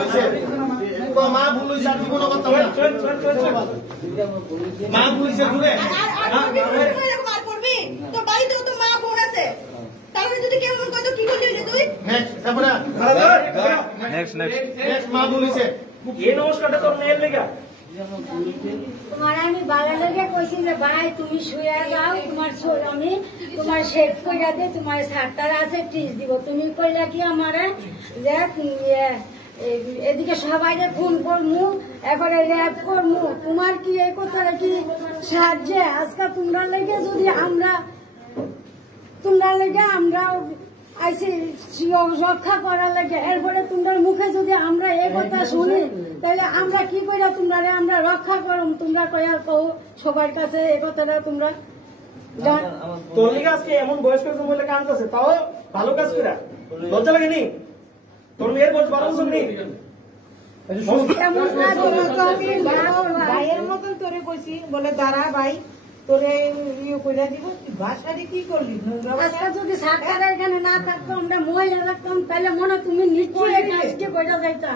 হইছে মা ভুল হইছে আর জীবন কথা না মা ভুল হইছে ঘুরে আর করবি তোর বাড়িতে তো মা বোন আছে তাহলে যদি কেউ মন কত কি করলি রে তুই নেক্সট তারপরে নেক্সট মা ভুল হইছে এই নমস্কারটা তোর মেয়ের লেগা তোমার আমি বালা লেগে কইছি যে ভাই তুমি শুয়ে যাও তোমার আমি তোমার শেভ কইরা দে তোমার সাতটার আছে টিস দিব তুমি কইলা কি আমারে যে এদিকে সবাইকে ফোন করমু এবারে র্যাপ করমু তোমার কি এই কথাটা কি সাহায্যে আজকে তোমরা লেগে যদি আমরা আইসি রক্ষা করার লাগে এরপরে তোমার মুখে যদি আমরা এই কথা শুনি তাহলে আমরা কি করে তোমরা আমরা রক্ষা করুম তোমরা কয়া কও সবার কাছে এই কথাটা তোমরা তোর লিগে আজকে এমন বয়স্ক মহিলা কাজ আছে তাও ভালো কাজ করে লজ্জা লাগেনি তোর মেয়ের বয়স 12 বছর নেই ভাইয়ের মতন তোরে কইছি বলে দাঁড়া ভাই তোরে ইয়ে কইরা দিব ভাষারে কি করলি আজকে যদি সরকার এখানে না থাকতো আমরা মহিলা রাখতাম তাহলে মনে তুমি নিশ্চয়ই এই কাজকে কইরা যাইতা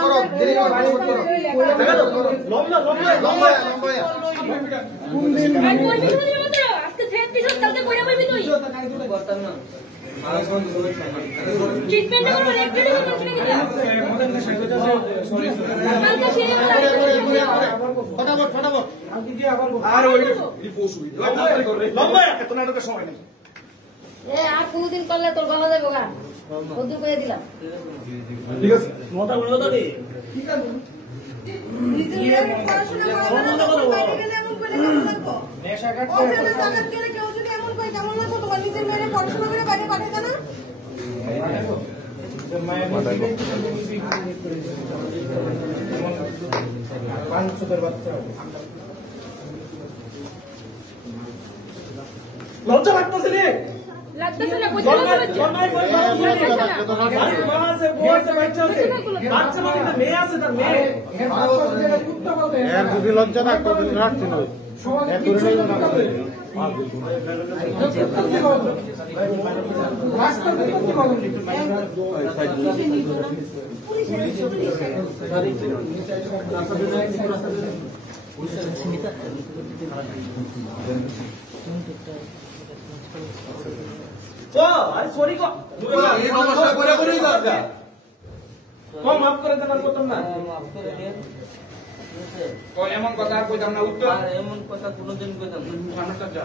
করো দেরি হয় লম্বা কোন দিন আজকে থেপ দিছ কালকে কইরা বলবি তুই করতাম না ট্রিটমেন্ট করব একটা দিন করছিস নাকি সরি কালকে সে ফটাফট আর ওই রিপোর্ট হই লম্বা এত নাটকের সময় নেই আর কোনদিন করলে তোর গলা যাবে গা কদ্দুর করে দিলাম ঠিক আছে মোটা বলে দাও রে ঠিক আছে নেশা কাটতে কেউ যদি এমন করে কেমন লাগতো তোমার নিজের মেয়ের পড়াশোনা করে বাইরে পাঠাতে না লজ্জা লাগতেছে রে লাগতেছে না বুঝতে পারছিস মেয়ে আছে তার মেয়ে যদি লজ্জা না করবেন রাখতে নয় সরি মাফ করে দেওয়ার প্রথম না এমন কথা আর কইতাম না উত্তর এমন কথা কোনোদিন কইতাম না সামনেটা যা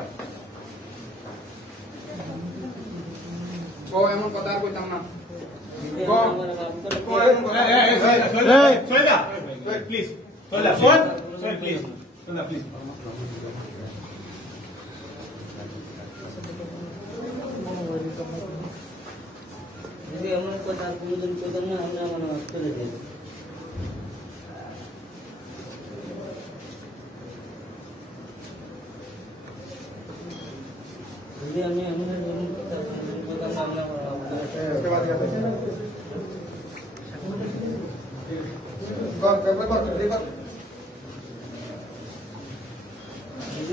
এমন কথা আর কইতাম না প্লিজ যদি এমন কথা আর কোনোদিন কইতাম না আমরা মানে মাফ করে দেব যদি আমি এমন কথা কইতাম না আমরা যদি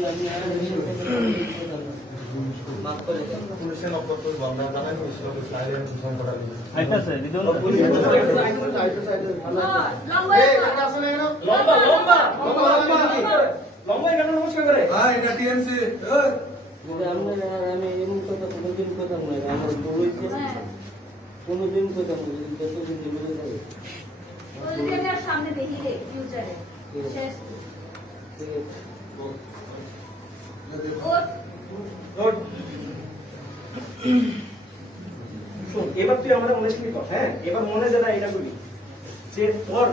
আমি মাফ করে দেব লম্বা কেন নমস্কার করে আমি এমন কথা কোনোদিন কইতাম না আমার বউকে কোনোদিন কইতাম না যতদিন জীবনে থাকে সামনে দেখি রে ফিউচারে এবার তুই আমাদের মনে শুনি কর হ্যাঁ এবার মনে যেটা এটা বলি যে তোর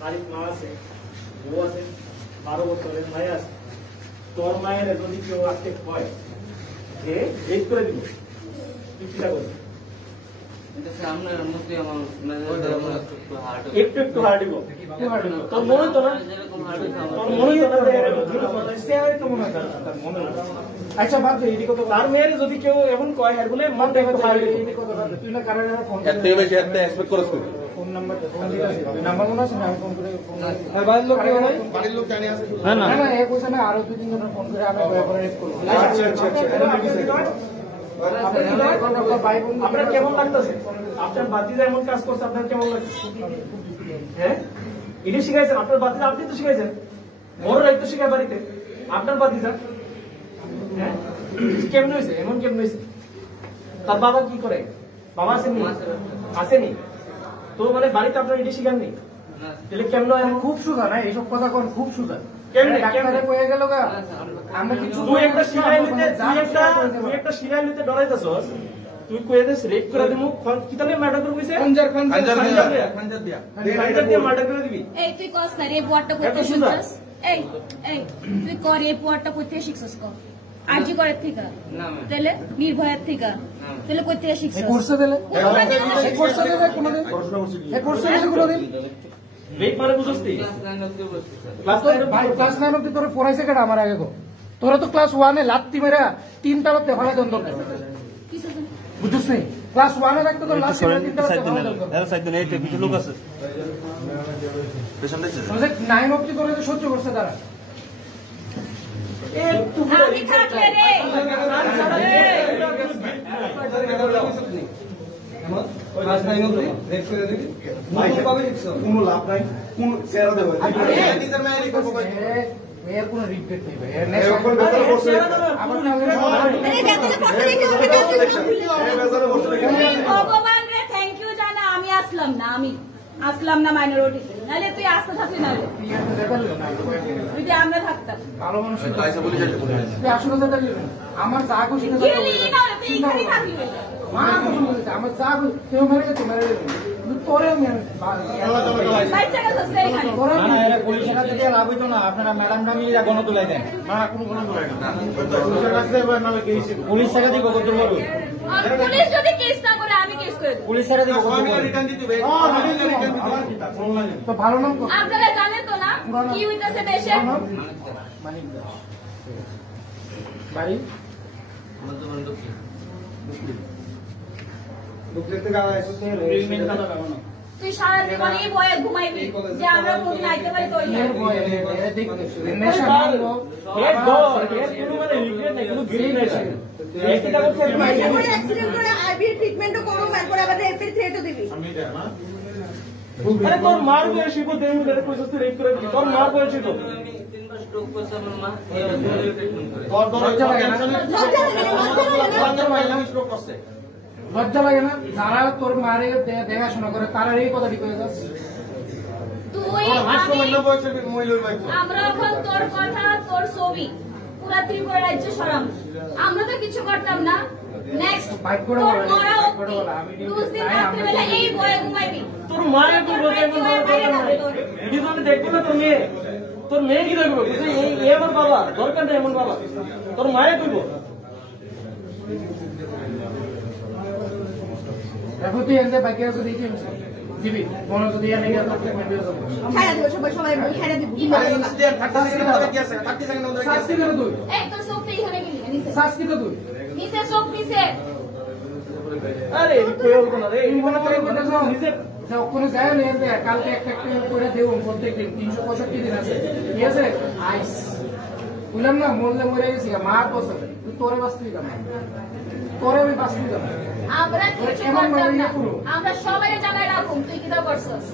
বাড়ির মা আছে বউ আছে 12 বছরের মায়ের আছে তোর মায়ের যদি কেউ আজকে হয় যে রেট করে দিব তুই চিন্তা করবি একটু হার্ড দিব তোর মনে তো না তোর মনে আচ্ছা বাদ দে এদিকে তো তার মেয়ের যদি কেউ এমন কয় হ্যাঁ বলে মন দেখে তুই না কারণে ফোন ফোন নাম্বার নাম্বার মনে আছে না আমি ফোন করে বাড়ির লোক জানি আছে না না এ কইছে না আরো 2-3 জন ফোন করে আমি ব্যাপারে রেট করব আচ্ছা আপনার কেমন লাগতেছে? আপনার বাতিজা এমন কাজ করছে, আপনার কেমন লাগতেছে? হ্যাঁ, এটি শিখাইছেন আপনার বাতিজা, আপনি তো শিখাইছেন। বড় দায়িত্ব শিখায় বাড়িতে, আপনার বাতিজা। হ্যাঁ, কেমন হয়েছে? এমন কেমন হয়েছে? তার বাবা কি করে? বাবা আসেনি? আসেনি তো মানে বাড়িতে আপনার এটি শিখাননি? তাহলে কেমন এমন? খুব সুজা না এইসব কথা কোন, খুব সুজা। কেমনে ডাক্তারে কয়ে গেল গা আমরা কিছু তুই একটা শিরাই নিতে ডরাইতেছস, তুই কয়ে দিস রেপ করে দিমু, কি তাহলে মার্ডার করে কইছে? খানজার দিয়ে মার্ডার করে দিবি। এই তুই কস না রে বুয়ারটা করতে এত সুন্দর। শিখছস? এই তুই কর এই বুয়ারটা করতে শিখছস কর। আরজি করার থেকে তাহলে নির্ভয়ের থেকে তাহলে করতে শিখছস? করছে দিলে করছে দিলে কোনদিন করছে দিলে কোনদিন রেপ মানে বুঝছস তুই? ক্লাস 9 অবধি তোরে পড়াইছে কেডা আমার আগে গো? তোরা তো ক্লাস 1 এ লাত্তি মেরা 3টা রাতে হলে দন্দ বুঝছস নাই? ক্লাস 1 এ রাখতে তো লাত্তি মেরা 3টা রাতে হলে দন্দ লোক আছে 9 অবধি তোরে তো সহ্য করছে তারা। আমি থাকলে রে কোনো লাভ নাই, কোন চেহারা দেব এর কোনো রিগ্রেট নেই ভাই। এর নেশা আরে বেতনে পয়সা রেখে ওকে বেতনে ভগবান রে থ্যাংক ইউ জানা আমি আসলাম না মাইনরিটি নালে তুই আসতে থাকলি না যদি আমরা থাকতাম ভালো মানুষের আসলে আমার যা খুশি না গেলি না তুই এখানেই থাকলি মা কসম বলছে আমার যা কেউ মেরে গেছে মেরে গেছে কিন্তু তোরে আমি বাচ্চা কাছে আছে এখানে পুলিশের কাছে দিয়ে লাভ হইতো না। আপনারা ম্যাডামটা মিলিয়ে গণ তুলাই দেন না, কোনো গণ তুলাই না। পুলিশের কাছে পুলিশ থেকে দিব কত বড় আর পুলিশ যদি কেস না করে আমি কেস করে দেব পুলিশ থেকে দিব কত তো ভালো নাম কত? আপনারা জানেন তো না কি হইতাছে দেশে মানিক বাড়ি তুই সারা জীবন এই বয়ে ঘুমাইবি যে আমরা প্রতিদিন আইতে পারি তোর এর বয় নেশা মারলো রেপ গড রেপ কোনো মানে রিগ্রেট নাই, কোনো গিল্ট নাই স্যার। এই টাকা ফেরত নাই। অ্যাক্সিডেন্ট করে আইবি ট্রিটমেন্টও করো তারপর আবার রেপের থ্রেটও দিবি আরে তোর মার বয়সী তো দেই মিলে কইছস তুই রেপ করে দিবি, তোর মার বয়সী তো। লজ্জা লাগে না? যারা তোর মারে দেখাশোনা করে তারা এই কথা ঠিক হয়ে যাচ্ছে। তুই আমরা এখন তোর কথা তোর ছবি পুরা ত্রিপুরা রাজ্য সরাম আমরা তো কিছু করতাম না নেক্সট বাইক করে বলে, বাইক করে বলে, আমি দিন রাত্রিবেলা এই বয়ে ঘুমাইবি তোর মায়ের তো বলতে এমন দরকার নাই। এটি তো আমি দেখবো না তোর মেয়ে, তোর মেয়ে কি দেখবো? এই আমার বাবা, দরকার নেই এমন বাবা, তোর মায়ের করবো। এখন তুই এনতে বাইকে আছে দেখি দিবি মনে যদি এনে গিয়ে তোকে মেরে দেবো। খাইয়া দিব সবাই খাইয়া দিব শাস্তি কেন তুই? এই তোর চোখ এখানে গেলি নিচে শাস্তি তো তুই নিচে চোখ নিচে আরে এটি কই হলো না রে, এই মনে করে নিজে ওখানে যায় না এনতে কালকে একটা করে দেবো প্রত্যেকদিন 365 দিন আছে ঠিক আছে আইস বুঝলাম না মরলে মরে গেছি মার বছর তুই তোরে বাঁচবি কেন? তোরে আমি বাঁচবি কেন? আমরা কিছু করতাম না আমরা সবাই জানাই রাখুন তুই কি করছস